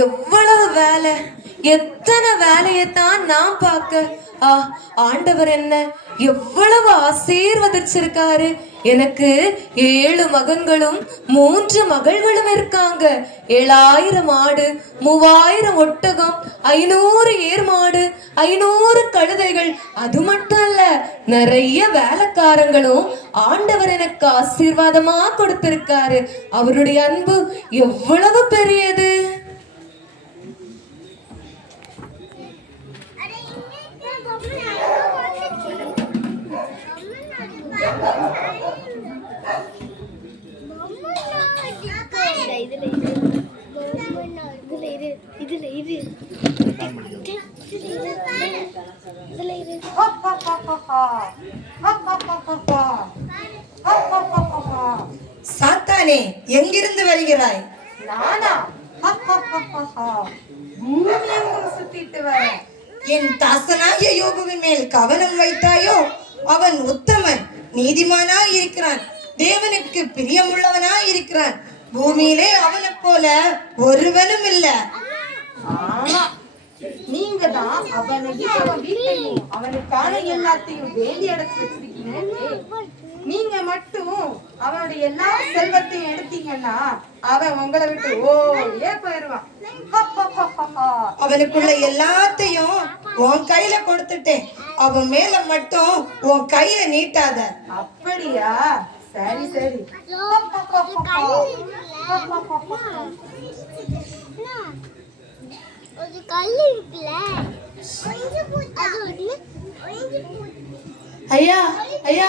எவ்வளவு வேலை, எத்தனை வேலையைத்தான் நான் பார்க்க. ஆண்டவர் என்ன எவ்வளவு ஆசீர்வதிச்சிருக்காரு. எனக்கு 7 மகன்களும் 3 மகள்களும் இருக்காங்க. 7000 ஆடு, 3000 ஒட்டகம், 500 ஏர் மாடு, 500 கழுதைகள். அது மட்டும் இல்ல, நிறைய வேலைக்காரங்களும் ஆண்டவர் எனக்கு ஆசீர்வாதமா கொடுத்திருக்காரு. அவருடைய அன்பு எவ்வளவு பெரியது. சாத்தானே, எங்கிருந்து வருகிறாய்? நானா? சுத்திட்டு வர. என் தாசனாகிய யோபுவின் மேல் கவனம் வைத்தாயோ? அவன் உத்தமன், நீதிமானாய் இருக்கிறான், தேவனுக்கு பிரியமுள்ளவனாய் இருக்கிறான். பூமியிலே அவனை போல ஒருவனும் இல்ல. நீங்க தான் அவனையும் அவன் வீட்டையும் அவனுக்கான எல்லாத்தையும் வேண்டி அடைச்சு வச்சிருக்கீங்க. நீங்க மட்டும் அவனுடைய எல்லா செல்வத்தையும் எடுத்தீங்கன்னா அவன் உங்களை விட்டு ஓடியே போயிருவான். அவனுக்குள்ள எல்லாத்தையும் உன் கையில கொடுத்துட்டேன், அவன் மேல மட்டும் உன் கைய நீட்டாத. அப்படியா? சரி சரி. ஐயா ஐயா,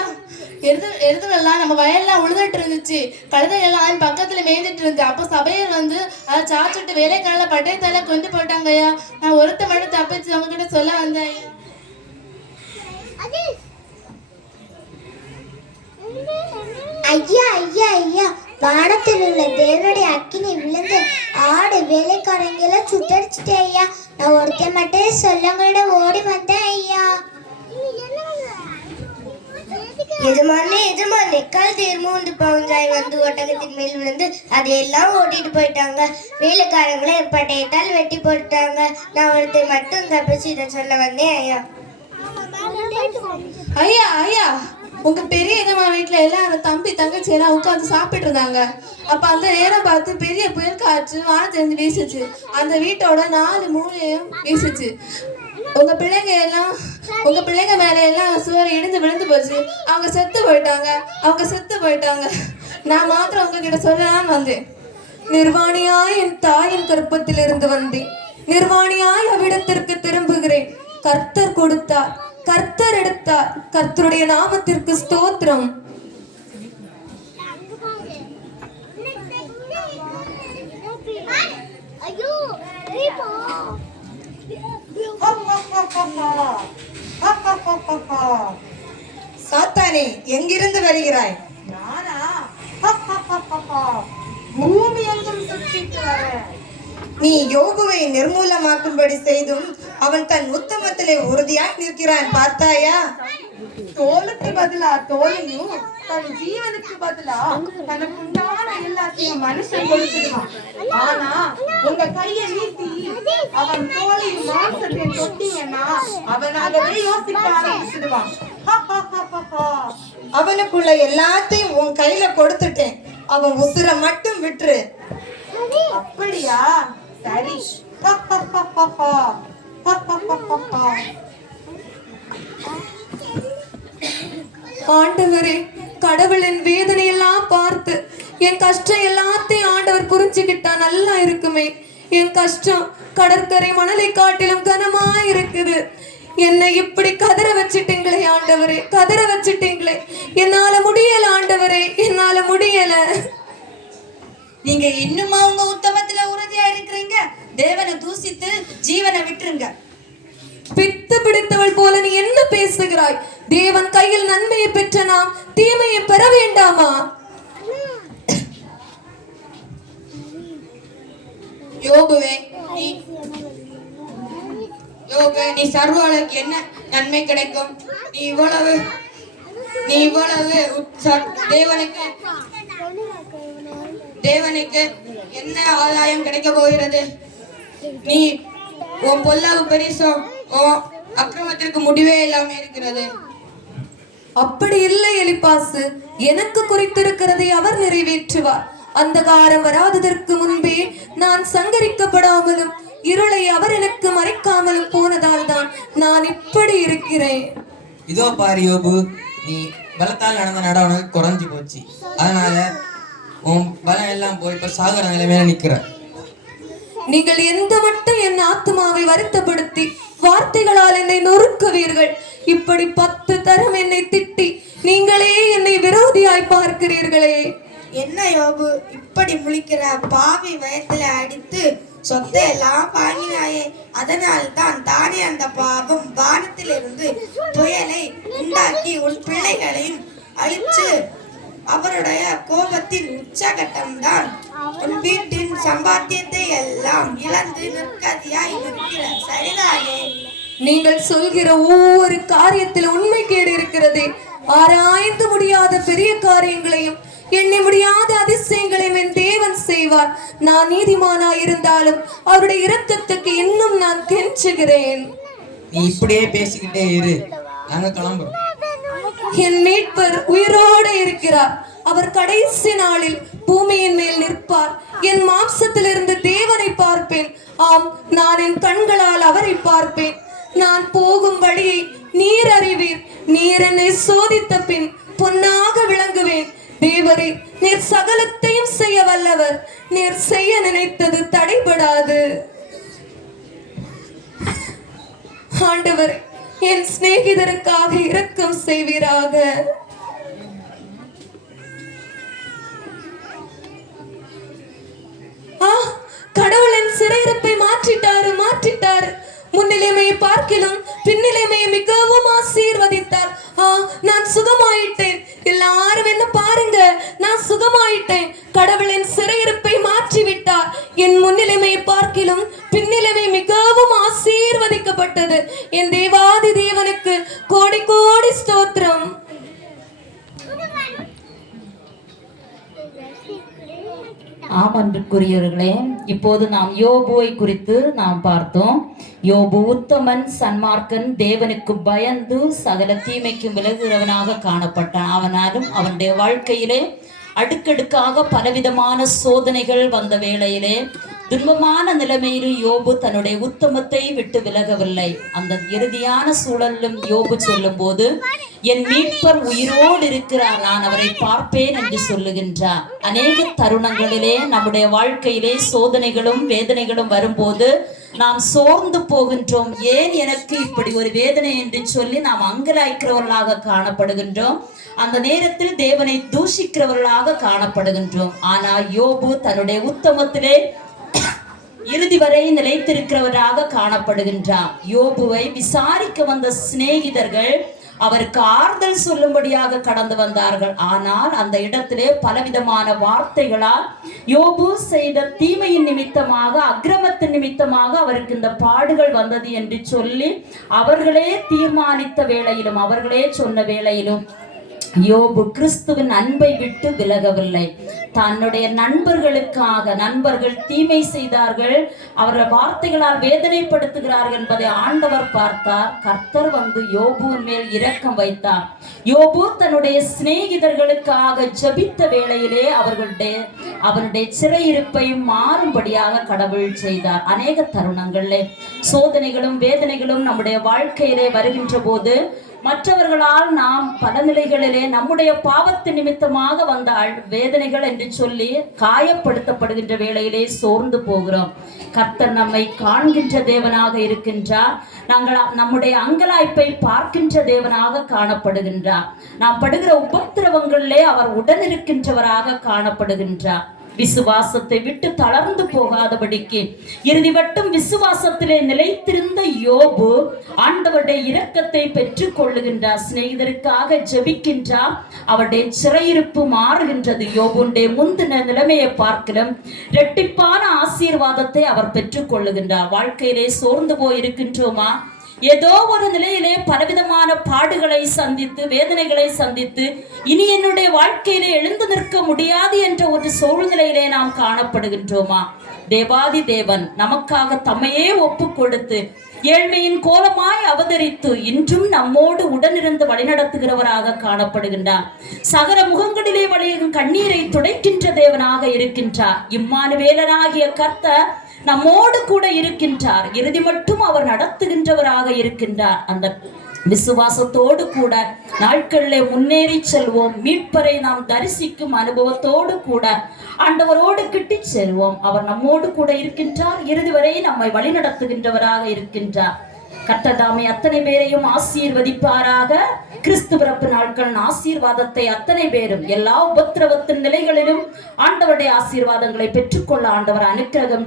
எருதுகள்லாம் நம்ம வயல்லாம் உழுதுட்டு இருந்துச்சு, கழுதைகள்லாம் பக்கத்துல மேய்ந்துட்டு இருந்துச்சு. அப்போ சபையர் வந்து அதை சாச்சிட்டு வேலைக்கால பட்டயத்தால கொண்டு போட்டாங்க ஐயா. நான் ஒருத்த மட்டும் தப்பிச்சு அவங்க கிட்ட சொல்ல வந்தேன் ஐயா. ஐயா ஐயா ஐயா, வானத்தில் உள்ள தேவனுடைய அக்கினி விழுந்து ஆடு வேலைக்காரங்கள சுட்டடிச்சிட்டே ஐயா. நான் ஒருத்த மட்டும் சொல்லங்களோட ஓடி வந்தேன் ஐயா. எஜமானே எஜமானே, கழுதையர் 3 பவுன்சாய் வந்து ஒட்டகத்தின் மேல் விழுந்து அதையெல்லாம் ஓட்டிட்டு போயிட்டாங்க. வேலைக்காரங்களே பட்டயத்தால் வெட்டி போட்டாங்க. நான் ஒருத்தர் மட்டும் தப்பிச்சு இதை சொல்ல வந்தேன் ஐயா. ஐயா ஐயா, உங்க பெரிய எஜமா வீட்டுல எல்லாம் தம்பி தங்கச்சி எல்லாம் உட்காந்து சாப்பிட்டு இருந்தாங்க. அப்ப அந்த நேரம் பார்த்து பெரிய புயல் காற்று வானத்திலிருந்து வீசுச்சு. அந்த வீட்டோட 4 மூலையும் வீசுச்சு. உங்க பிள்ளைங்க மேல எல்லாம் சுவர் இடிந்து விழுந்து போச்சு. அவங்க செத்து போயிட்டாங்க. நான் மாத்திரம் உங்ககிட்ட சொல்லலான்னு வந்தேன். நிர்வாணியாய் என் தாயின் கற்பத்திலிருந்து வந்தேன், நிர்வாணியாய் அவ்விடத்திற்கு திரும்புகிறேன். கர்த்தர் கொடுத்தார், கர்த்தர் எடுத்தார், கர்த்தருடைய நாமத்திற்கு ஸ்தோத்திரம். சாத்தானே, எங்கிருந்து வருகிறாய்? நானா? பூமி எங்கும் சுற்றிட்டு வரேன். நீ யோபுவை நிர்மூலமாக்கும்படி செய்தும் அவன் தன் உத்தமத்திலே உறுதியாய் நிற்கிறான், பார்த்தாயா? தோலுக்கு பதிலா தோலையும், தன் ஜீவனுக்கு பதிலா தனக்கு உண்டான எல்லாத்தையும் மனுஷன் கொடுத்துடுவான். ஆனா உங்க கைய நீட்டி அவன் தோலையும் மாம்சத்தையும் தொட்டீங்கன்னா அவனாகவே யோசிக்க ஆரம்பிச்சிடுவான். அவனுக்குள்ள எல்லாத்தையும் உன் கையில கொடுத்துட்டேன், அவன் உசுர மட்டும் விட்டுரு. அப்படியா? சரி. ஆண்டவரே, கடவுளின் வேதனை எல்லாம் பார்த்து என் கஷ்டம் எல்லாத்தையும் ஆண்டவர் புரிஞ்சுக்கிட்டா நல்லா இருக்குமே. என் கஷ்டம் கடற்கரை மணலை காட்டிலும் கனமா இருக்குது. என்னை இப்படி கதற வச்சுட்டீங்களே ஆண்டவரே, கதற வச்சுட்டீங்களே. என்னால முடியல ஆண்டவரே, என்னால முடியல. நீங்க இன்னுமா உங்க உத்தமத்துல உறுதியா இருக்கிறீங்க? தேவனை தூசித்து ஜீவனை விட்டுருங்க. பித்து பிடித்தவள் போல நீ என்ன பேசுகிறாய்? தேவன் கையில் நன்மையை பெற்ற நாம் தீமையை பெற வேண்டாமா? யோபுவே, நீ சர்வாளுக்கு என்ன நன்மை கிடைக்கும்? நீ இவ்வளவு தேவனுக்கு என்ன ஆதாயம் கிடைக்க போகிறது? நீ உன் பொல்லாத பெரிசும் உன் அக்கிரமத்திற்கு முடிவே இல்லாம இருக்கிறது. அப்படி இல்லை எலிப்பாசு, எனக்கு குறித்திருக்கிறதை அவர் நிறைவேற்றுவார். அந்த காலம் வராததற்கு முன்பே நான் சங்கரிக்கப்படாமலும் இருளை அவர் எனக்கு மறைக்காமலும் போனதால் தான் நான் இப்படி இருக்கிறேன். இதோ பாரு யோபு, நீ பலத்தால் நடந்த நட உனக்கு குறைஞ்சி போச்சு. அதனால உன் பலம் எல்லாம் போய் இப்ப சாகர நிலைமையில நிக்கிற. நீங்கள் எந்த மட்டும் என் ஆத்மாவை வருத்தப்படுத்தி வார்த்தைகளால் என்னை நொறுக்குவீர்கள். இப்படி 10 தரம் என்னை திட்டி நீங்களே என்னை விரோதியாய் பார்க்கிறீர்களே. என்ன யோபு இப்படி முழிக்கிற? பாவி வயத்துல அடித்து சொத்தை எல்லாம் வாங்கினாயே, அதனால் தான் தானே அந்த பாவம் வானத்திலிருந்து புயலை உண்டாக்கி உன் பிள்ளைகளையும் அழிச்சு அவருடைய கோபத்தின் உச்சகட்டம் தான் உன் வீட்டின் சம்பாத்தியத்தை எல்லாம் இழந்து நிற்கதியாய் நிற்கிற. சரிதானே? நீங்கள் சொல்கிற ஒவ்வொரு காரியத்தில் உண்மை கேடு இருக்கிறதே. ஆராய்ந்து முடியாத பெரிய காரியங்களையும் எண்ணி முடியாத அதிசயங்களையும் என் தேவன் செய்வார். நான் நீதிமானாயிருந்தாலும் அவருடைய இரக்கத்துக்கு இன்னும் நான் கெஞ்சுகிறேன். நீ இப்படியே பேசிக்கிட்டே இரு, நாங்க கிளம்புறோம். என் மீட்பர் உயிரோடு இருக்கிறார். அவர் கடைசி நாளில் பூமியின் மேல் நிற்பார். என் மாம்சத்திலிருந்து தேவனை பார்ப்பேன். ஆம், நான் என் கண்களால் அவரை பார்ப்பேன். நான் போகும் வழியை நீர் அறிவீர். நீர் என்னை சோதித்த பின் பொன்னாக விளங்குவேன். தேவரே, நீர் சகலத்தையும் செய்ய வல்லவர். நீர் செய்ய நினைத்தது தடைபடாது. ஆண்டவரே, என் சிநேகிதருக்காக இரக்கம் செய்வீராக. கடவுளின் சிறையிருப்பை மாற்றிட்டாரு. முன்னிலைமையை பார்க்கிலும் பின்னிலைமையை மிகவும் ஆசீர்வதித்தார். நான் சுகமாயிட்டேன். எல்லாரும் என்ன பாருங்க, நான் சுகமாயிட்டேன். கடவுளின் சிறையிருப்பை மாற்றிவிட்டார். என் முன்னிலைமையை பார்க்கிலும் பின்னிலைமை மிகவும் ஆசீர்வதிக்கப்பட்டது. என் தேவாதி தேவனுக்கு கோடி கோடி ஸ்தோத்திரம். ஆமன்றுக்குரியவர்களே, இப்போது நாம் யோபுவை குறித்து நாம் பார்த்தோம். யோபு உத்தமன், சன்மார்க்கன், தேவனுக்கு பயந்து சகல தீமைக்கும் விலகுகிறவனாக காணப்பட்டான். அவனாலும் அவனுடைய வாழ்க்கையிலே அடுக்கடுக்காக பலவிதமான சோதனைகள் வந்த வேளையிலே துன்பமான நிலைமையிலும் யோபு தன்னுடைய உத்தமத்தை விட்டு விலகவில்லை. அந்த இறுதியான சூழலிலும் யோபு சொல்லும் போது, என் மீட்பர் உயிரோடு இருக்கிறார், நான் அவரை பார்ப்பேன் என்று சொல்லுகின்றார். அநேக தருணங்களிலே நம்முடைய வாழ்க்கையிலே சோதனைகளும் வேதனைகளும் வரும்போது நாம் சோர்ந்து போகின்றோம். ஏன் எனக்கு இப்படி ஒரு வேதனை என்று சொல்லி நாம் அங்கலாய்க்கிறவர்களாக காணப்படுகின்றோம். அந்த நேரத்தில் தேவனை தூஷிக்கிறவர்களாக காணப்படுகின்றோம். ஆனால் யோபு தன்னுடைய உத்தமத்திலே இறுதி வரை நிலைத்திருக்கிறவராக காணப்படுகின்றார். யோபுவை விசாரிக்க வந்த சிநேகிதர்கள் அவருக்கு ஆறுதல் சொல்லும்படியாக கடந்து வந்தார்கள். ஆனால் அந்த இடத்திலே பலவிதமான வார்த்தைகளால் யோபு செய்த தீமையின் நிமித்தமாக, அக்கிரமத்தின் நிமித்தமாக அவருக்கு இந்த பாடுகள் வந்தது என்று சொல்லி அவர்களே தீர்மானித்த வேளையிலும், அவர்களே சொன்ன வேளையிலும் யோபு கிறிஸ்துவின் அன்பை விட்டு விலகவில்லை. தன்னுடைய நண்பர்கள் தீமை செய்தார்கள், அவர்கள் வார்த்தைகளால் வேதனைப்படுத்துகிறார்கள் என்பதை ஆண்டவர் பார்த்தார். கர்த்தர் வந்து யோபுவின் மேல் இரக்கம் வைத்தார். யோபு தன்னுடைய சிநேகிதர்களுக்காக ஜெபித்த வேளையிலே அவருடைய சிறையிருப்பை மாறும்படியாக கடவுள் செய்தார். அநேக தருணங்களிலே சோதனைகளும் வேதனைகளும் நம்முடைய வாழ்க்கையிலே வருகின்ற போது மற்றவர்களால் நாம் பல நிலைகளிலே நம்முடைய பாவத்து நிமித்தமாக வந்த வேதனைகள் என்று சொல்லி காயப்படுத்தப்படுகின்ற வேளையிலே சோர்ந்து போகிறோம். கர்த்தர் நம்மை காண்கின்ற தேவனாக இருக்கின்றார். நாங்கள் நம்முடைய அங்கலாய்ப்பை பார்க்கின்ற தேவனாக காணப்படுகின்றார். நாம் படுகிற உபத்திரவங்களிலே அவர் உடனிருக்கின்றவராக காணப்படுகின்றார். விசுவாசத்தை விட்டு தளர்ந்து போகாதபடிக்கு இறுதி வட்டும் விசுவாசத்திலே நிலைத்திருந்த யோபு ஆண்டவருடைய இரக்கத்தை பெற்றுக் கொள்ளுகின்றார். சிநேகிதருக்காக ஜெபிக்கின்றார். அவருடைய சிறையிருப்பு மாறுகின்றது. யோபுடைய முந்தின நிலைமையை பார்க்கலாம் இரட்டிப்பான ஆசீர்வாதத்தை அவர் பெற்றுக் கொள்ளுகின்றார். வாழ்க்கையிலே சோர்ந்து போய் இருக்கின்றோமா? ஏதோ ஒரு நிலையிலே பலவிதமான பாடுகளை சந்தித்து, வேதனைகளை சந்தித்து, இனி என்னுடைய வாழ்க்கையிலே எழுந்து நிற்க முடியாது என்ற ஒரு சூழ்நிலையிலே நாம் காணப்படுகின்றோமா? தேவாதி தேவன் நமக்காக தம்மையே ஒப்பு கொடுத்து ஏழ்மையின் கோலமாய் அவதரித்து இன்றும் நம்மோடு உடனிருந்து வழிநடத்துகிறவராக காணப்படுகின்றார். சகல முகங்களிலே வழியும் கண்ணீரை துடைக்கின்ற தேவனாக இருக்கின்றார். இம்மானுவேலனாகிய கர்த்தர் நம்மோடு கூட இருக்கின்றார். இறுதி மட்டும் அவர் நடத்துகின்றவராக இருக்கின்றார். அந்த விசுவாசத்தோடு கூட நாட்களிலே முன்னேறி செல்வோம். மீட்பரை நாம் தரிசிக்கும் அனுபவத்தோடு கூட ஆண்டவரோடு கிட்டி செல்வோம். அவர் நம்மோடு கூட இருக்கின்றார். இறுதி வரை நம்மை வழிநடத்துகின்றவராக இருக்கின்றார். கர்த்ததாமே அத்தனை பேரையும் ஆசீர்வதிப்பாராக. கிறிஸ்து பிறப்பு நாட்களின் ஆசீர்வாதத்தை அத்தனை பேரும் எல்லா உபத்திரவத்தின் நிலைகளிலும் ஆண்டவருடைய ஆசீர்வாதங்களை பெற்றுக்கொள்ள ஆண்டவர் அனுக்கிரகம்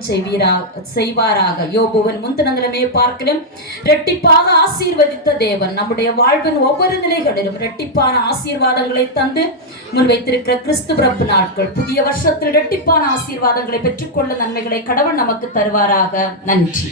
செய்வாராக. யோபுவின் முந்தின நிலைமையை பார்க்கலும் இரட்டிப்பாக ஆசீர்வதித்த தேவன் நம்முடைய வாழ்வின் ஒவ்வொரு நிலைகளிலும் இரட்டிப்பான ஆசீர்வாதங்களை தந்து முன்வைத்திருக்கிற கிறிஸ்து பிறப்பு நாட்கள் புதிய வருஷத்தில் இரட்டிப்பான ஆசீர்வாதங்களை பெற்றுக்கொள்ள நன்மைகளை கடவுள் நமக்கு தருவாராக. நன்றி.